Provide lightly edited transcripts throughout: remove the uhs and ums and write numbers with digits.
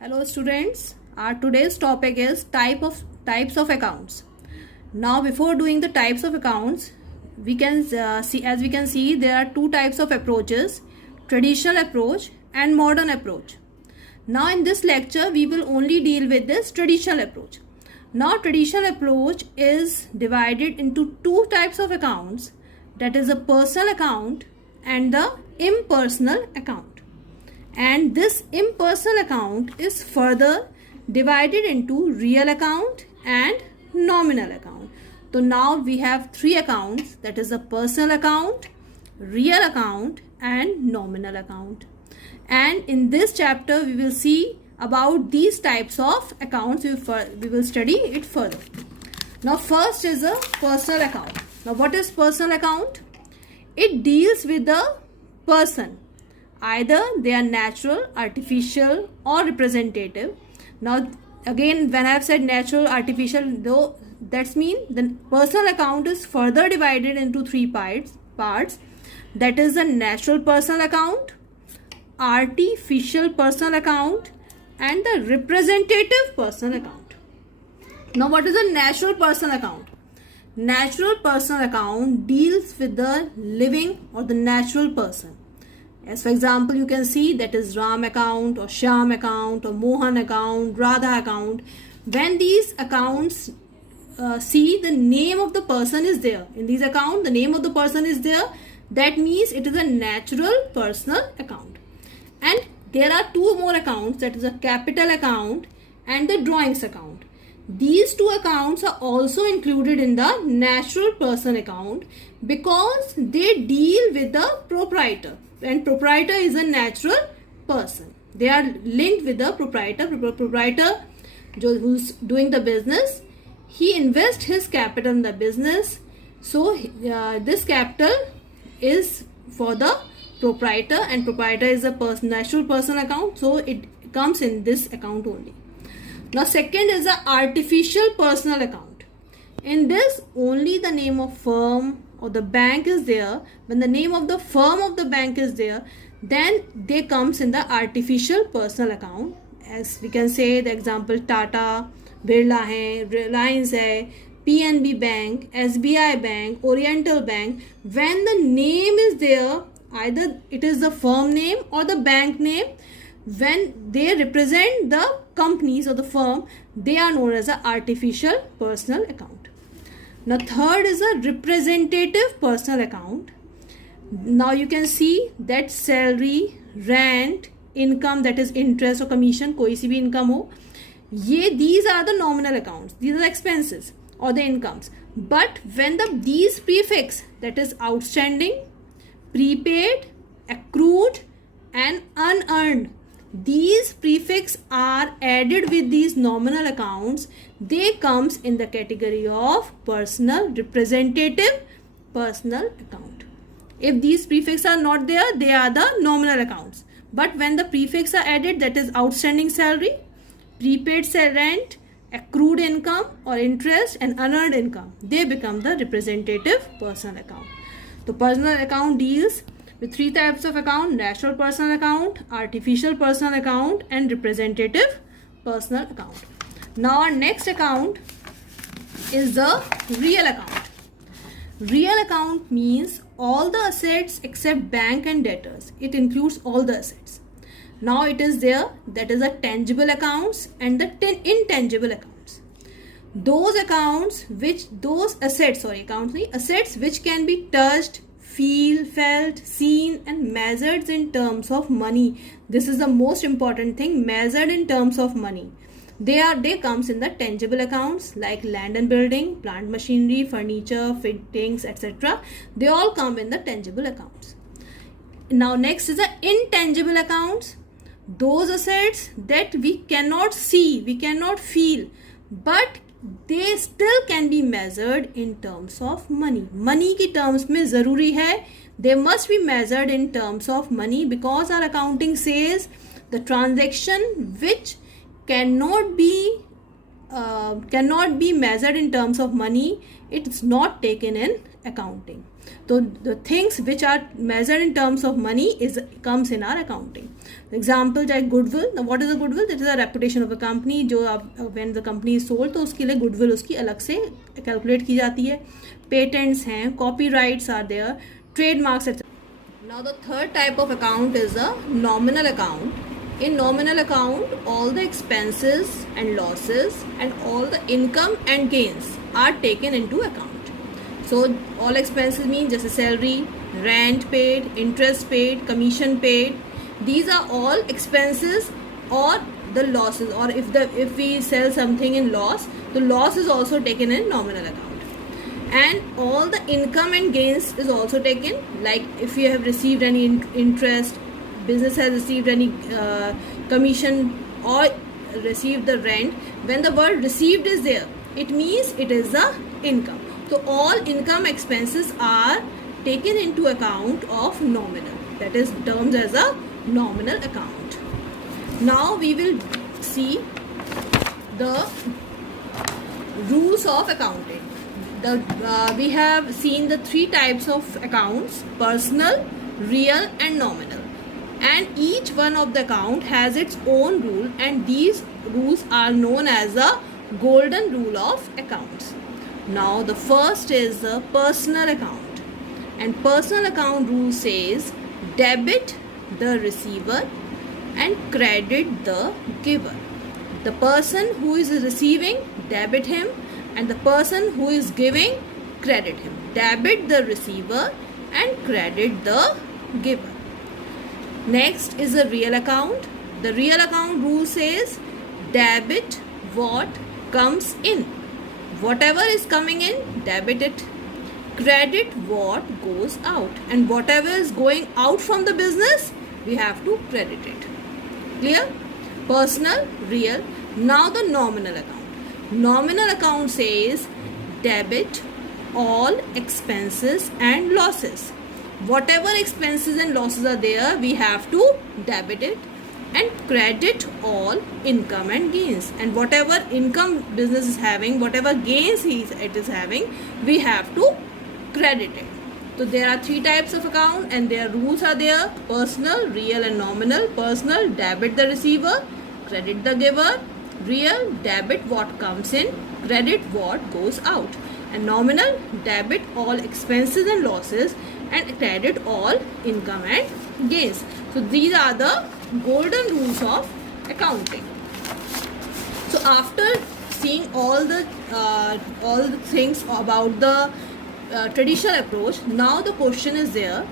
Hello students, our today's topic is types of accounts. Now before doing the types of accounts, we can see there are two types of approaches, traditional approach and modern approach. Now in this lecture we will only deal with this traditional approach. Now traditional approach is divided into two types of accounts, that is a personal account and the impersonal account. And this impersonal account is further divided into real account and nominal account. So now we have three accounts, that is a personal account, real account and nominal account. And in this chapter we will see about these types of accounts. We will study it further. Now first is a personal account. Now what is personal account? It deals with the person. Either they are natural, artificial or representative. Now again, when I have said natural, artificial, though that means the personal account is further divided into three parts. That is the natural personal account, artificial personal account and the representative personal account. Now what is a natural personal account? Natural personal account deals with the living or the natural person. As for example, you can see that is Ram account or Shyam account or Mohan account, Radha account. When these accounts see the name of the person is there, in these accounts the name of the person is there, that means it is a natural personal account. And there are two more accounts, that is a capital account and the drawings account. These two accounts are also included in the natural person account because they deal with the proprietor. And proprietor is a natural person. They are linked with the proprietor. Proprietor who's doing the business, he invests his capital in the business. So this capital is for the proprietor, and proprietor is a natural person account. So it comes in this account only. Now second is the artificial personal account. In this only the name of firm or the bank is there. When the name of the firm of the bank is there, then they comes in the artificial personal account. As we can say the example, Tata, Birla hai, Reliance hai, PNB Bank, SBI Bank, Oriental Bank. When the name is there, either it is the firm name or the bank name, when they represent the companies or the firm, they are known as an artificial personal account. Now third is a representative personal account. Now you can see that salary, rent, income, that is interest or commission, कोई सी भी income हो, these are the nominal accounts. These are the expenses or the incomes. But when these prefix, that is outstanding, prepaid, accrued and unearned, these prefix are added with these nominal accounts, they comes in the category of personal representative personal account. If these prefix are not there, they are the nominal accounts. But when the prefix are added, that is outstanding salary, prepaid rent, accrued income or interest and unearned income, they become the representative personal account. So personal account deals with three types of account: natural personal account, artificial personal account and representative personal account. Now our next account is the real account. Real account means all the assets except bank and debtors. It includes all the assets. Now it is there, that is the tangible accounts and the intangible accounts. Those accounts which assets which can be touched, felt, seen and measured in terms of money. This is the most important thing, measured in terms of money. They comes in the tangible accounts like land and building, plant machinery, furniture, fittings, etc. They all come in the tangible accounts. Now next is the intangible accounts. Those assets that we cannot see, we cannot feel, but they still can be measured in terms of money. Money की terms में ज़रूरी है, they must be measured in terms of money because our accounting says the transaction which cannot be measured in terms of money, it is not taken in accounting. So the things which are measured in terms of money comes in our accounting. Example like goodwill. Now what is a goodwill? That is a reputation of a company. जो आप when the company is sold तो उसके लिए goodwill उसकी अलग से calculate की जाती है. Patents हैं, copyrights are there, trademarks etc. Now the third type of account is a nominal account. In nominal account, all the expenses and losses and all the income and gains are taken into account. So all expenses mean just salary, rent paid, interest paid, commission paid. These are all expenses or the losses, or if we sell something in loss, the loss is also taken in nominal account. And all the income and gains is also taken, like if you have received any interest, business has received any commission or received the rent. When the word received is there, it means it is the income. So all income expenses are taken into account of nominal, that is termed as a nominal account. Now we will see the rules of accounting. We have seen the three types of accounts: personal, real and nominal, and each one of the account has its own rule, and these rules are known as the golden rule of accounts. Now the first is the personal account, and personal account rule says debit the receiver and credit the giver. The person who is receiving, debit him, and the person who is giving, credit him. Debit the receiver and credit the giver. Next is a real account. The real account rule says debit what comes in. Whatever is coming in, debit it. Credit what goes out. And whatever is going out from the business, we have to credit it. Clear? Personal, real. Now the nominal account. Nominal account says debit all expenses and losses. Whatever expenses and losses are there, we have to debit it, and credit all income and gains. And whatever income business is having, whatever gains it is having, we have to credit it. So there are three types of account and their rules are there: personal, real and nominal. Personal, debit the receiver, credit the giver. Real, debit what comes in, credit what goes out. And nominal, debit all expenses and losses and credit all income and gains. So these are the golden rules of accounting. So after seeing all the things about the traditional approach, now the question is there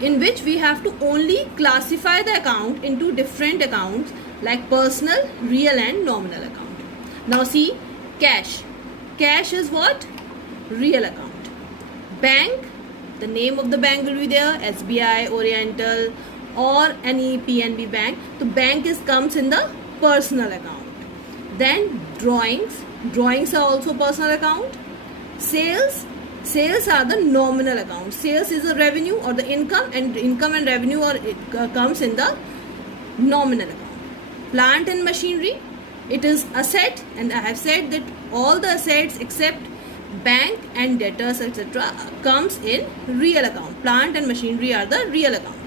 in which we have to only classify the account into different accounts like personal, real and nominal account. Now see, cash. Cash is what? Real account. Bank, the name of the bank will be there, SBI, Oriental or any PNB bank. The bank comes in the personal account. Then drawings are also personal account. Sales are the nominal account. Sales is the revenue or the income and revenue comes in the nominal account. Plant and machinery, it is asset, and I have said that all the assets except bank and debtors etc. comes in real account. Plant and machinery are the real account.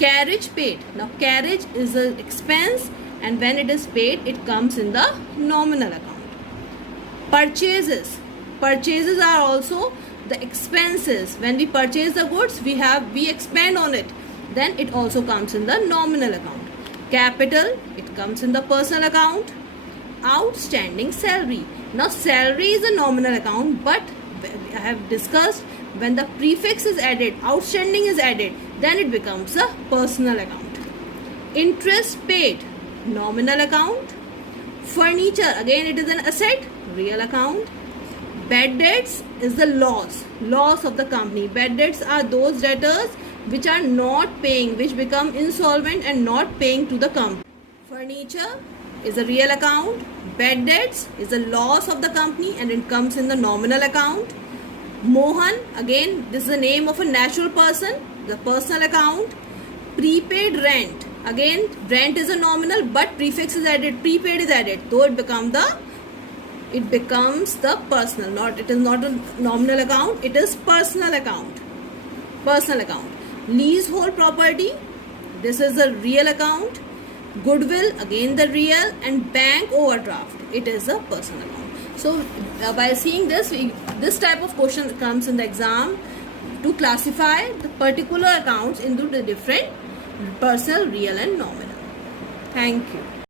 Carriage paid. Now carriage is an expense and when it is paid it comes in the nominal account. Purchases are also the expenses. When we purchase the goods, we expend on it, then it also comes in the nominal account. Capital, it comes in the personal account. Outstanding salary. Now salary is a nominal account, but I have discussed when the prefix is added, outstanding is added, then it becomes a personal account. Interest paid, nominal account. Furniture, again it is an asset, real account. Bad debts is the loss of the company. Bad debts are those debtors which are not paying, which become insolvent and not paying to the company. Furniture is a real account. Bad debts is a loss of the company and it comes in the nominal account. Mohan, again this is the name of a natural person, the personal account. Prepaid rent, again rent is a nominal but prefix is added, prepaid is added, so it becomes the it becomes the personal. Not, it is not a nominal account, it is personal account. Personal account. Leasehold property, this is a real account. Goodwill, again the real. And bank overdraft, it is a personal account. So by seeing this, this type of question comes in the exam to classify the particular accounts into the different personal, real and nominal. Thank you.